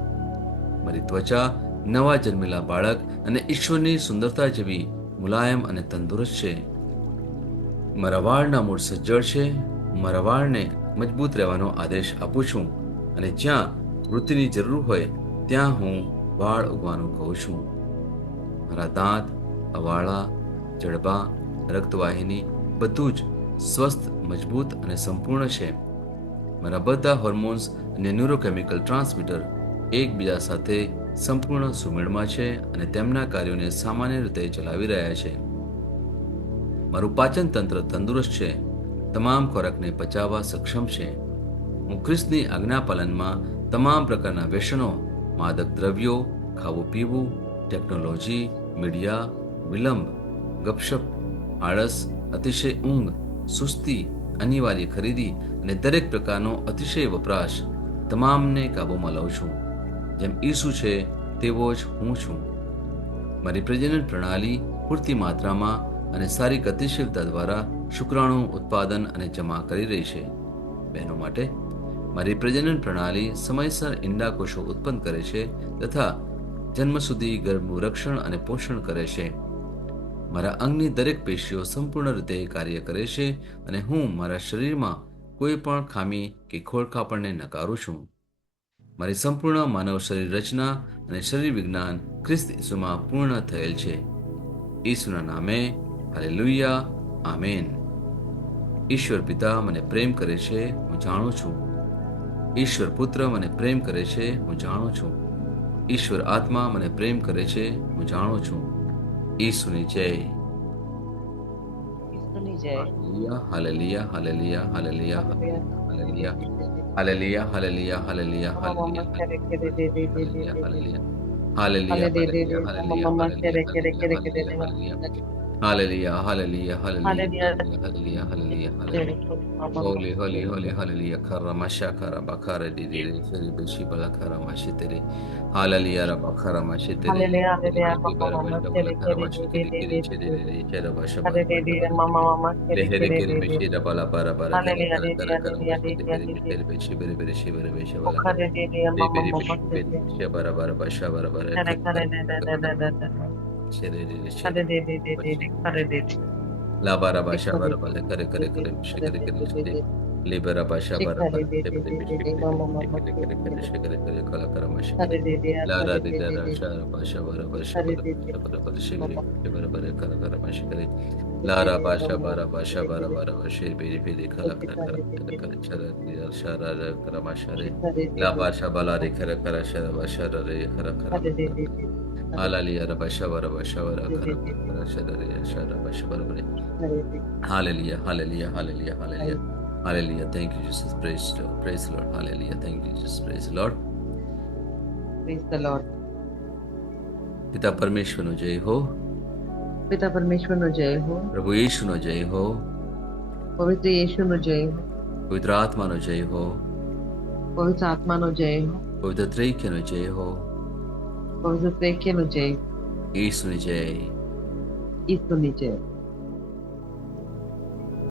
મારી ત્વચા નવા જન્મેલા બાળક અને ઈશ્વરની સુંદરતા જેવી મુલાયમ અને તંદુરસ્ત છે. મારા વાળના મૂળ સજ્જડ છે. મારા વાળને મજબૂત રહેવાનો આદેશ આપું છું અને જ્યાં વૃદ્ધિની જરૂર હોય ત્યાં હું વાળ ઉગવાનું કહું છું. મારા દાંત, અવાળા, જડબા, રક્તવાહિની બધું જ સ્વસ્થ, મજબૂત અને સંપૂર્ણ છે. મારા બધા હોર્મોન્સ અને ન્યુરોકેમિકલ ટ્રાન્સમીટર એકબીજા સાથે સંપૂર્ણ સુમેળમાં છે અને તેમના કાર્યોને સામાન્ય રીતે ચલાવી રહ્યા છે. મારું પાચન તંત્ર તંદુરસ્ત છે. તમામ ખોરાકને પચાવવા સક્ષમ છે. હું ખ્રિસ્તની આજ્ઞાપાલનમાં તમામ પ્રકારના વ્યસનો, માદક દ્રવ્યો, ખાવું પીવું, ટેકનોલોજી, મીડિયા, વિલંબ, ગપશપ, આળસ, અતિશય ઊંઘ, સુસ્તી, અનિવાર્ય ખરીદી અને દરેક પ્રકારનો અતિશય વપરાશ તમામને કાબૂમાં લઉં છું. જેમ ઈસુ છે તેવો જ હું છું. મારી પ્રજનન પ્રણાલી પૂરતી માત્રામાં અને સારી ગતિશીલતા દ્વારા શુક્રાણુ ઉત્પાદન અને જમા કરી રહી છે. બહેનો માટે મારી પ્રજનન પ્રણાલી સમયસર ઈંડા કોષો ઉત્પન્ન કરે છે તથા જન્મ સુધી ગર્ભનું રક્ષણ અને પોષણ કરે છે. મારા અંગની દરેક પેશીઓ સંપૂર્ણ રીતે કાર્ય કરે છે અને હું મારા શરીરમાં કોઈ પણ ખામી કે ખોળખાપણને નકારું છું. મારી સંપૂર્ણ માનવ શરીર રચના અને શરીર વિજ્ઞાન ખ્રિસ્ત ઈસુમાં પૂર્ણ થયેલ છે. ઈસુના નામે હાલેલુયા, આમેન. ઈશ્વર પિતા મને પ્રેમ કરે છે, હું જાણું છું. ઈશ્વર પુત્ર મને પ્રેમ કરે છે, હું જાણું છું. ઈશ્વર આત્મા મને પ્રેમ કરે છે, હું જાણું છું. ઈસુની જય. ઈસુની જય. Hallelujah, hallelujah, hallelujah, hallelujah, hallelujah, hallelujah, hallelujah, hallelujah, hallelujah, hallelujah, hallelujah, hallelujah, hallelujah. Holy, holy, holy, hallelujah. Karama shakara bakara didiri seri beshi balakara mashitere. Hallelujah rabakara mashitere. Hallelujah, hallelujah, Bara mama, basha kere, balakara kere, mashitere kere chere chere basha hallelujah, mama, kere, lehere kere, kere beshi bala bara bara kara hallelujah, kara kara kara hallelujah, mashitere hallelujah, kere beshi bere bere shi bere beshi bala kara. hallelujah, Be bere mama, beshi bere kere, beshi bara bara basha bara bara kere, kara kere, chere chere hallelujah, hallelujah. La bara basha bara bala kare kare kare beshi kare kare chere. Libera basha bara bara kare beshi bere kare kare kare shi kare kare kala kara mashitere. La ra di la ra sha ra ba sha ba ra ba sha ba ra ba sha ba ra ba shi bere shi ba ra ba ra kara kara ma shi kare. La ra ba sha ba ra ba sha ba ra ba ra ba shi bere bere kala kara kara kara kara sha ra di ra sha ra ra kara ma sha re. La ba sha ba la re kara kara sha ra ba sha ra re kara kara. Ala li ra ba sha ba ra kara kara sha ra re sha ra ba sha ba ra ba re. Hallelujah, hallelujah, hallelujah, hallelujah. Hallelujah. Thank you, Jesus. Praise Lord. Praise the Lord. Hallelujah. Thank you, Jesus. Praise the Lord. Praise the Lord. પિતા પરમેશ્વરનો જય હો. પિતા પરમેશ્વરનો જય હો. પ્રભુ યેશુનો જય હો. પવિત્ર યેશુનો જય હો. પવિત્ર આત્માનો જય હો. પવિત્ર આત્માનો જય હો. પવિત્ર ત્રૈક્યનો જય હો. પવિત્ર ત્રૈક્યનો જય. યેશુની જય. ઈસુની જય.